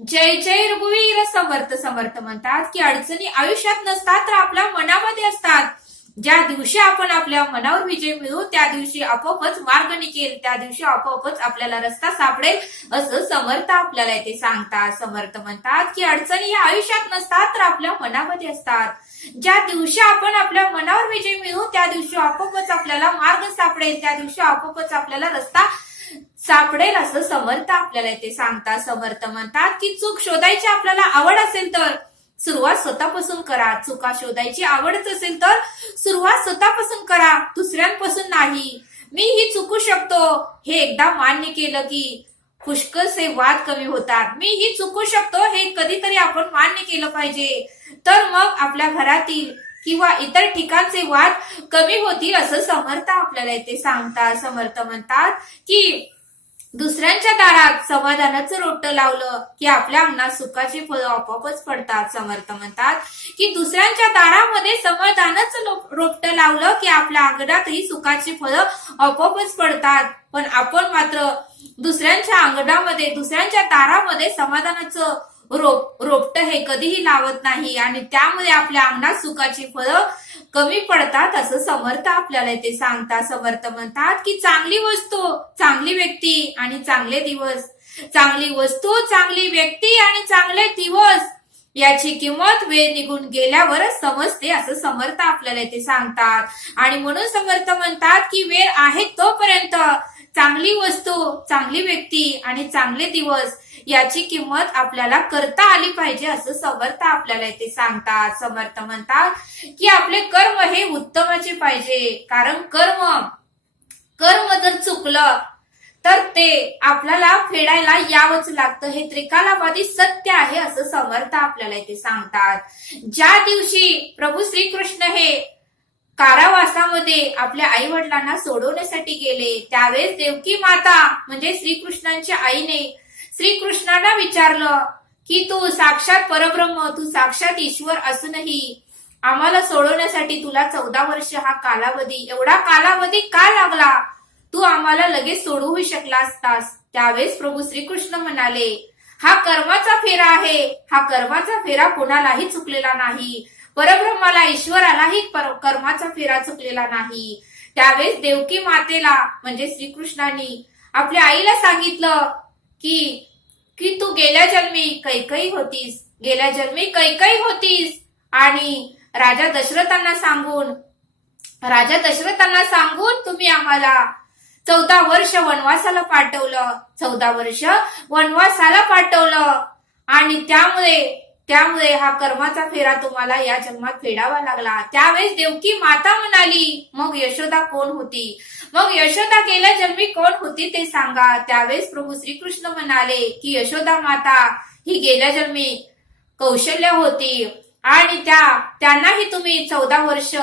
जय जय रघुवीर समर्थ समर्थ म्हणतात की अडचणी आयुष्यात नसतात तर आपल्या मनामध्ये असतात. ज्या दिवशी आपण आपल्या मनावर विजय मिळवू त्या दिवशी आपोआपच मार्ग निघेल त्या दिवशी आपोआपच आपल्याला रस्ता सापडेल असं समर्थ आपल्याला इथे सांगतात. समर्थ म्हणतात की अडचणी या आयुष्यात नसतात तर आपल्या मनामध्ये असतात. ज्या दिवशी आपण आपल्या मनावर विजय मिळवू त्या दिवशी आपोआपच आपल्याला मार्ग सापडेल त्या दिवशी आपोआपच आपल्याला रस्ता सापडेल असं समर्थ आपल्याला इथे सांगतात समर्थ म्हणतात की चूक शोधायची आपल्याला आवड असेल तर सुरुवात स्वतःपासून करा. चुका शोधायची आवडच असेल तर सुरुवात स्वतःपासून करा. दुसऱ्यांपासून नाही. मी ही चुकू शकतो. हे एकदा मान्य केलं की पुष्कळसे वाद कमी होतात. मी ही चुकू शकतो हे कधीतरी आपण मान्य केलं पाहिजे. तर मग आपल्या घरातील किंवा इतर ठिकाणचे वाद कमी होतील असं समर्थ आपल्याला इथे सांगतात समर्थ म्हणतात की दुसऱ्यांच्या दारात समाधानाचं रोपटं लावलं की आपल्या अंगणात सुखाची फळं आपोआपच पडतात समर्थ म्हणतात. की दुसऱ्यांच्या दारामध्ये समाधानाचं रोपट रोपटं लावलं की आपल्या अंगणातही सुखाची फळं आपोआपच पडतात. पण आपण मात्र दुसऱ्यांच्या अंगणामध्ये दुसऱ्यांच्या दारामध्ये समाधानाचं रोप रोपटं हे कधीही लावत नाही आणि त्यामुळे आपल्या अंगणात सुखाची फळं कमी पडतात असं समर्थ आपल्याला ते सांगतात. समर्थ म्हणतात की चांगली वस्तू चांगली व्यक्ती आणि चांगले दिवस. चांगली वस्तू चांगली व्यक्ती आणि चांगले दिवस. याची किंमत वेळ निघून गेल्यावरच समजते असं समर्थ आपल्याला ते सांगतात. आणि म्हणून समर्थ म्हणतात की वेळ आहे तोपर्यंत. चांगली वस्तू चांगली व्यक्ती आणि चांगले दिवस. याची किंमत आपल्याला करता आली पाहिजे असं समर्थ आपल्याला इथे सांगतात. समर्थ म्हणतात की आपले कर्म हे उत्तमाचे पाहिजे. कारण कर्म कर्म जर चुकलं तर ते आपल्याला फेडायला यावंच लागतं. हे त्रिकालावादी सत्य आहे असं समर्थ आपल्याला इथे सांगतात. ज्या दिवशी प्रभू श्रीकृष्ण हे कारावासामध्ये आपल्या आई वडिलांना सोडवण्यासाठी गेले त्यावेळेस देवकी माता म्हणजे श्रीकृष्णांच्या आईने श्रीकृष्णांना विचारलं की तू साक्षात परब्रह्म तू साक्षात ईश्वर असूनही आम्हाला सोडवण्यासाठी तुला चौदा वर्ष हा कालावधी एवढा कालावधी का लागला? तू आम्हाला लगेच सोडवू शकला असतास त्यावेळेस प्रभू श्रीकृष्ण म्हणाले हा कर्माचा फेरा आहे. हा कर्माचा फेरा कोणालाही चुकलेला नाही. परब्रह्माला ईश्वरालाही पर- कर्माचा फेरा चुकलेला नाही. त्यावेळेस देवकी मातेला म्हणजे श्रीकृष्णाने आपल्या आईला सांगितलं की की तू गेल्या जन्मी कैकई होतीस गेल्या जन्मी कैकई होतीस. आणि राजा दशरथांना सांगून राजा दशरथांना सांगून तुम्ही आम्हाला चौदा वर्ष वनवासाला पाठवलं. चौदा वर्ष वनवासाला पाठवलं. आणि त्यामुळे त्यामुळे हा कर्माचा फेरा तुम्हाला या जन्मात फेडावा लागला. त्यावेळेस देवकी माता म्हणाली मग यशोदा कोण होती? मग यशोदा गेल्या जन्मी कोण होती ते सांगा. त्यावेळेस प्रभू श्रीकृष्ण म्हणाले की यशोदा माता ही गेल्या जन्मी कौशल्य होती आणि त्या त्यांनाही तुम्ही चौदा वर्ष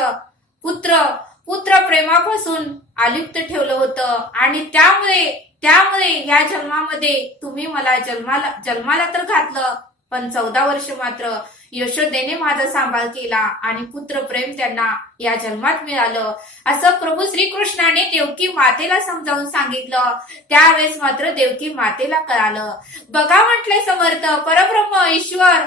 पुत्र पुत्र प्रेमापासून आलिप्त ठेवलं होतं आणि त्यामुळे त्यामुळे या जन्मामध्ये तुम्ही मला जन्माला जन्माला तर घातलं पण चौदा वर्ष मात्र यशोदेने माझा सांभाळ केला आणि पुत्र प्रेम त्यांना या जन्मात मिळालं. असं प्रभू श्रीकृष्णाने देवकी मातेला समजावून सांगितलं. त्यावेळेस मात्र देवकी मातेला कळालं. बघा म्हटले समर्थ परब्रह्म ईश्वर.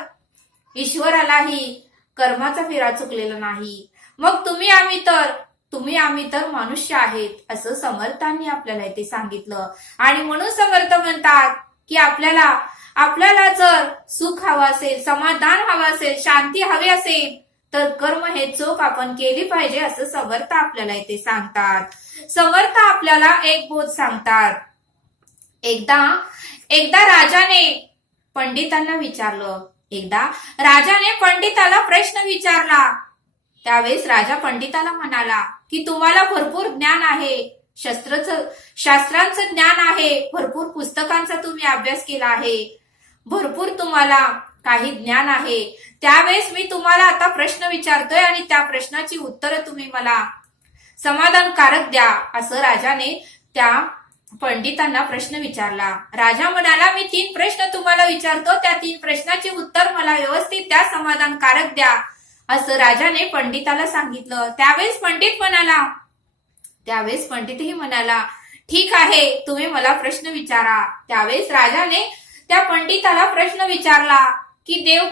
ईश्वरालाही कर्माचा फेरा चुकलेला नाही. मग तुम्ही आम्ही तर तुम्ही आम्ही तर मनुष्य आहेत असं समर्थांनी आपल्याला इथे सांगितलं. आणि म्हणून समर्थ म्हणतात की आपल्याला आपल्याला जर सुख हवं असेल समाधान हवं असेल शांती हवी असेल तर कर्म हे चोख आपण केली पाहिजे असं समर्थ आपल्याला इथे सांगतात. समर्थ आपल्याला एक बोध सांगतात. एकदा एकदा राजाने पंडितांना विचारलं. एकदा राजाने पंडिताला प्रश्न विचारला. त्यावेळेस राजा पंडिताला म्हणाला की तुम्हाला भरपूर ज्ञान आहे. शस्त्रच शास्त्रांचं ज्ञान आहे. भरपूर पुस्तकांचा तुम्ही अभ्यास केला आहे. भरपूर तुम्हाला काही ज्ञान आहे. त्यावेळेस मी तुम्हाला आता प्रश्न विचारतोय आणि त्या प्रश्नाची उत्तरं तुम्ही मला समाधानकारक द्या असं राजाने त्या पंडितांना प्रश्न विचारला. राजा म्हणाला मी तीन प्रश्न तुम्हाला विचारतो. त्या तीन प्रश्नाची उत्तर मला व्यवस्थित त्या समाधानकारक द्या असं राजाने पंडिताला सांगितलं. त्यावेळेस पंडित म्हणाला त्यावेळेस पंडितही म्हणाला ठीक आहे तुम्ही मला प्रश्न विचारा. त्यावेळेस राजाने त्या पंडिताला प्रश्न विचारला की देव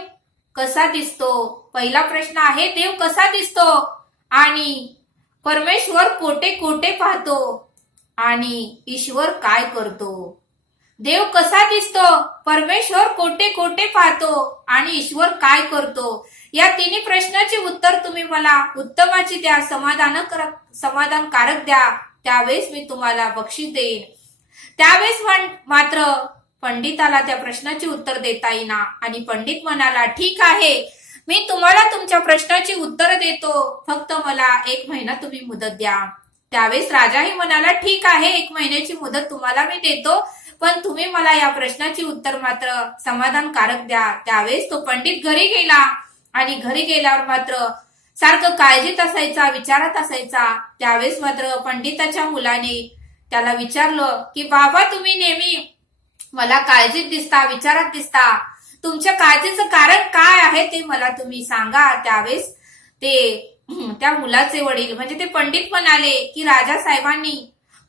कसा दिसतो? पहिला प्रश्न आहे देव कसा दिसतो? आणि परमेश्वर कोटे कोटे पाहतो? आणि ईश्वर काय करतो? देव कसा दिसतो? परमेश्वर कोटे कोटे पाहतो? आणि ईश्वर काय करतो? या तिन्ही प्रश्नाचे उत्तर तुम्ही मला उत्तमाची द्या समाधान समाधानकारक द्या. त्यावेळेस मी तुम्हाला बक्षीस देईन. त्यावेळेस मात्र पंडिताला त्या प्रश्नाचे उत्तर देता येईना. आणि पंडित म्हणाला ठीक आहे. मी तुम्हाला तुमच्या प्रश्नाची उत्तर देतो. फक्त मला एक महिना तुम्ही मुदत द्या. त्यावेळेस राजाही म्हणाला ठीक आहे. एक महिन्याची मुदत तुम्हाला मी देतो. पण तुम्ही मला या प्रश्नाची उत्तर मात्र समाधानकारक द्या. त्यावेळेस तो पंडित घरी गेला. आणि घरी गेल्यावर मात्र सारखं काळजीत असायचा विचारात असायचा. त्यावेळेस मात्र पंडिताच्या मुलाने त्याला विचारलं की बाबा तुम्ही नेहमी मला काळजीत दिसता विचारात दिसता. तुमच्या काळजीचं कारण काय आहे ते मला तुम्ही सांगा. त्यावेळेस ते त्या मुलाचे वडील म्हणजे ते पंडित म्हणाले की राजा साहेबांनी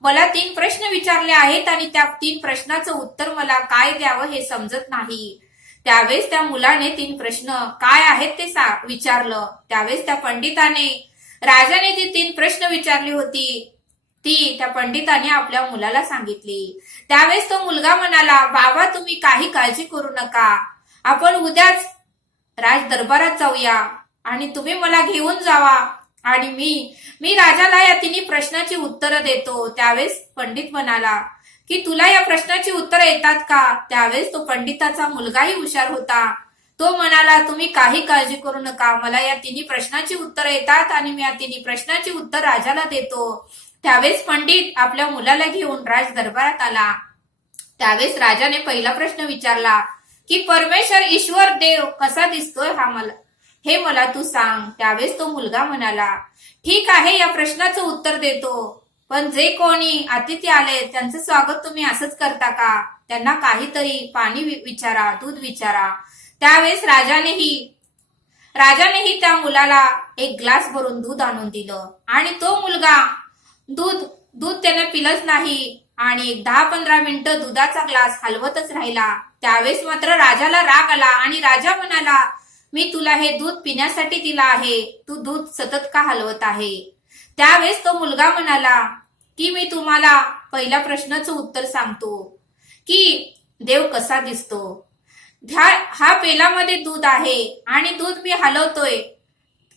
मला तीन प्रश्न विचारले आहेत आणि त्या तीन प्रश्नाचं उत्तर मला काय द्यावं हे समजत नाही. त्यावेळेस त्या मुलाने तीन प्रश्न काय आहेत ते सा- विचारलं. त्यावेळेस त्या पंडिताने राजाने जी तीन प्रश्न विचारली होती ती त्या पंडिताने आपल्या मुलाला सांगितली. त्यावेळेस तो मुलगा म्हणाला बाबा तुम्ही काही काळजी करू नका. आपण उद्याच राज दरबारात जाऊया आणि तुम्ही मला घेऊन जावा आणि मी मी राजाला या तिन्ही प्रश्नाची उत्तरं देतो. त्यावेळेस पंडित म्हणाला की तुला या प्रश्नाची उत्तरं येतात का? त्यावेळेस तो पंडिताचा मुलगाही हुशार होता. तो म्हणाला तुम्ही काही काळजी करू नका. मला या तिन्ही प्रश्नाची उत्तरं येतात आणि मी या तिन्ही प्रश्नाची उत्तर राजाला देतो. त्यावेळेस पंडित आपल्या मुलाला घेऊन राज दरबारात आला. त्यावेळेस राजाने पहिला प्रश्न विचारला की परमेश्वर ईश्वर देव कसा दिसतोय हा मला? हे मला तू सांग. त्यावेळेस तो मुलगा म्हणाला ठीक आहे या प्रश्नाचं उत्तर देतो. पण जे कोणी अतिथी आले त्यांचं स्वागत तुम्ही असंच करता का? त्यांना काहीतरी पाणी विचारा दूध विचारा. त्यावेळेस राजानेही राजानेही त्या मुलाला एक ग्लास भरून दूध आणून दिलं. आणि तो मुलगा दूध दूध त्याने पिलंच नाही. आणि एक दहा पंधरा मिनिटं दुधाचा ग्लास हलवतच राहिला. त्यावेळेस मात्र राजाला राग आला आणि राजा म्हणाला मी तुला हे दूध पिण्यासाठी दिलं आहे. तू दूध सतत का हलवत आहे? त्यावेळेस तो मुलगा म्हणाला की मी तुम्हाला पहिल्या प्रश्नाचं उत्तर सांगतो की देव कसा दिसतो? ह्या- हा पेलामध्ये दूध आहे आणि दूध मी हलवतोय.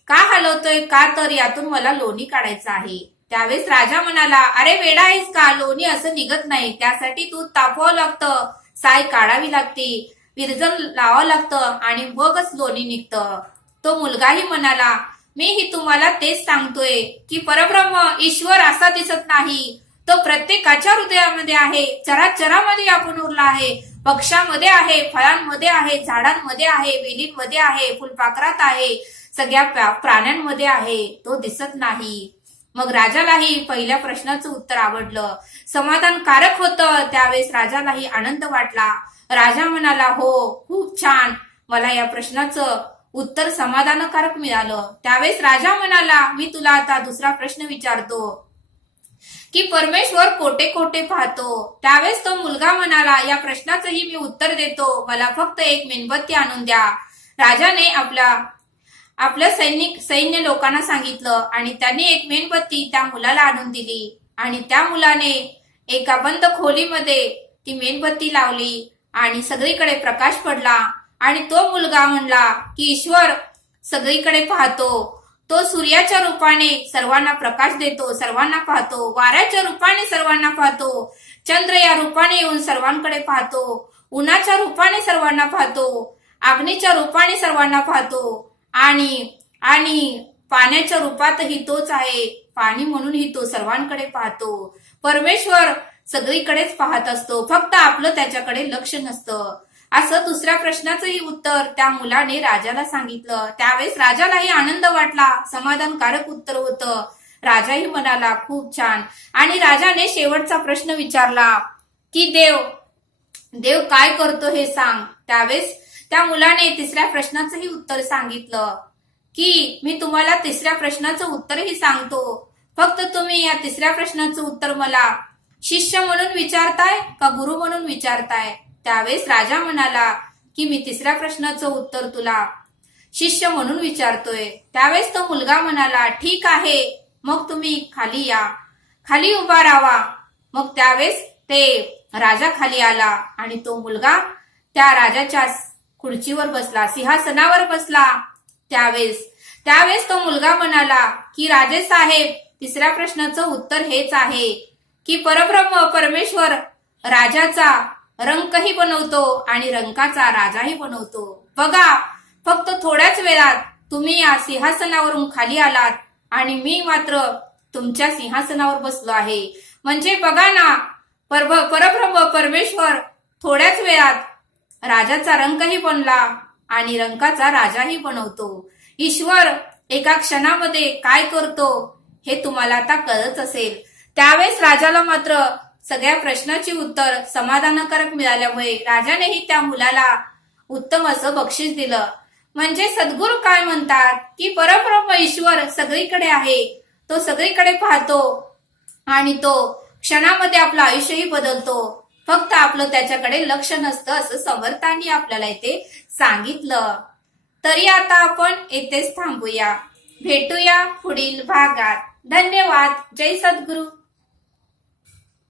का हलवतोय? का तर यातून मला लोणी काढायचं आहे. त्यावेळेस राजा म्हणाला अरे वेडा आहेस का? लोणी असं निघत नाही. त्यासाठी तू तापवावं लागतं. साय काढावी लागते. विरजन लावावं लागतं आणि मगच लोणी निघतं. तो मुलगाही म्हणाला मीही तुम्हाला तेच सांगतोय की परब्रह्म ईश्वर असा दिसत नाही. तो प्रत्येकाच्या हृदयामध्ये आहे. चराचरामध्ये आपण उरला आहे. पक्षामध्ये आहे फळांमध्ये आहे झाडांमध्ये आहे वेलींमध्ये आहे फुलपाखरात आहे. सगळ्या प्रा- प्राण्यांमध्ये आहे. तो दिसत नाही. मग राजालाही पहिल्या प्रश्नाचं उत्तर आवडलं. समाधानकारक होतं. त्यावेळेस राजालाही आनंद वाटला. राजा म्हणाला हो खूप छान. मला या प्रश्नाचं उत्तर समाधानकारक मिळालं. त्यावेळेस राजा म्हणाला मी तुला आता दुसरा प्रश्न विचारतो. की परमेश्वर कोटे कोटे पाहतो? त्यावेळेस तो मुलगा म्हणाला या प्रश्नाचंही मी उत्तर देतो. मला फक्त एक मेणबत्ती आणून द्या. राजाने आपल्या आपल्या सैनिक सैन्य लोकांना सांगितलं आणि त्यांनी एक मेणबत्ती त्या मुलाला आणून दिली. आणि त्या मुलाने एका बंद खोलीमध्ये ती मेणबत्ती लावली आणि सगळीकडे प्रकाश पडला आणि तो मुलगा म्हणला की ईश्वर सगळीकडे पाहतो. तो सूर्याच्या रूपाने सर्वांना प्रकाश देतो सर्वांना पाहतो. वाऱ्याच्या रूपाने सर्वांना पाहतो. चंद्र या रूपाने येऊन सर्वांकडे पाहतो. उन्हाच्या रूपाने सर्वांना पाहतो. अग्नीच्या रूपाने सर्वांना पाहतो. आणि आणि पाण्याच्या रूपातही तोच आहे. पाणी म्हणूनही तो सर्वांकडे पाहतो. परमेश्वर सगळीकडेच पाहत असतो. फक्त आपलं त्याच्याकडे लक्ष नसतं. असं दुसऱ्या प्रश्नाचंही उत्तर त्या मुलाने राजाला सांगितलं. त्यावेळेस राजालाही आनंद वाटला. समाधानकारक उत्तर होतं. राजाही म्हणाला खूप छान. आणि राजाने शेवटचा प्रश्न विचारला की देव देव काय करतो हे सांग. त्यावेळेस त्या मुलाने तिसऱ्या प्रश्नाचंही उत्तर सांगितलं. की मी तुम्हाला तिसऱ्या प्रश्नाचं उत्तरही सांगतो. फक्त तुम्ही या तिसऱ्या प्रश्नाचं उत्तर मला शिष्य म्हणून विचारताय का गुरु म्हणून विचारताय? त्यावेळेस राजा म्हणाला की मी तिसऱ्या प्रश्नाचं उत्तर तुला शिष्य म्हणून विचारतोय. त्यावेळेस तो मुलगा म्हणाला ठीक आहे मग तुम्ही खाली या. खाली उभा राहा. मग त्यावेळेस ते राजा खाली आला आणि तो मुलगा त्या राजाच्या खुर्चीवर बसला सिंहासनावर बसला. त्यावेळेस त्यावेळेस तो मुलगा म्हणाला की राजे साहेब तिसऱ्या प्रश्नाचं उत्तर हेच आहे की परब्रह्म परमेश्वर राजाचा रंकही बनवतो आणि रंकाचा राजाही बनवतो. बघा फक्त थोड्याच वेळात तुम्ही या सिंहासनावरून खाली आलात आणि मी मात्र तुमच्या सिंहासनावर बसलो आहे. म्हणजे बघा ना परब्रह्म परमेश्वर थोड्याच वेळात राजाचा रंकही बनला आणि रंकाचा राजाही बनवतो. ईश्वर एका क्षणामध्ये काय करतो हे तुम्हाला आता कळत असेल. त्यावेळेस राजाला मात्र सगळ्या प्रश्नाची उत्तर समाधानकारक मिळाल्यामुळे राजानेही त्या मुलाला उत्तम असं बक्षीस दिलं. म्हणजे सद्गुरू काय म्हणतात की परब्रह्म ईश्वर सगळीकडे आहे. तो सगळीकडे पाहतो आणि तो क्षणामध्ये आपलं आयुष्यही बदलतो. फक्त आपलं त्याच्याकडे लक्ष नसतं असं समर्थांनी आपल्याला इथे सांगितलं. तरी आता आपण येथेच थांबूया. भेटूया पुढील भागात. धन्यवाद. जय सद्गुरू.